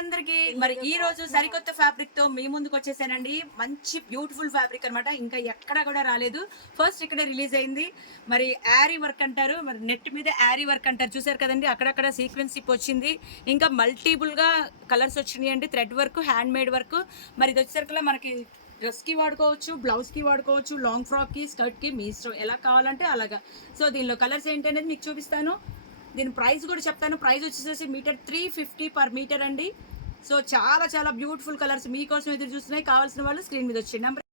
అందరికి మరి ఈ రోజు సరికొత్త ఫ్యాబ్రిక్ తో మీ ముందుకు వచ్చేసానండి. మంచి బ్యూటిఫుల్ ఫ్యాబ్రిక్ అన్నమాట. ఇంకా ఎక్కడా కూడా రాలేదు. ఫస్ట్ ఇక్కడే రిలీజ్ అయింది. మరి యారీ వర్క్ అంటారు, మరి నెట్ మీద యారీ వర్క్ అంటారు. చూసారు కదండి, అక్కడక్కడ సీక్వెన్స్ టిప్ వచ్చింది. ఇంకా మల్టిపుల్ గా కలర్స్ వచ్చినాయి అండి. Thread work, hand made work. మరి ఇది వచ్చేసరికి మనకి డ్రెస్ కి వాడుకోవచ్చు, బ్లౌజ్ కి వాడుకోవచ్చు, లాంగ్ ఫ్రాక్ కి, స్కర్ట్ కి, మీ ఇష్టం ఎలా కావాలంటే అలాగా. సో దీనిలో కలర్స్ ఏంటి అనేది మీకు చూపిస్తాను. దీని ప్రైస్ కూడా చెప్తాను. ప్రైస్ వచ్చేసి మీటర్ 350 పర్ మీటర్ అండి. సో చాలా చాలా బ్యూటిఫుల్ కలర్స్ మీకోసం ఎదురు చూస్తున్నాయి. కావాల్సిన వాళ్ళు స్క్రీన్ మీద వచ్చేయండి.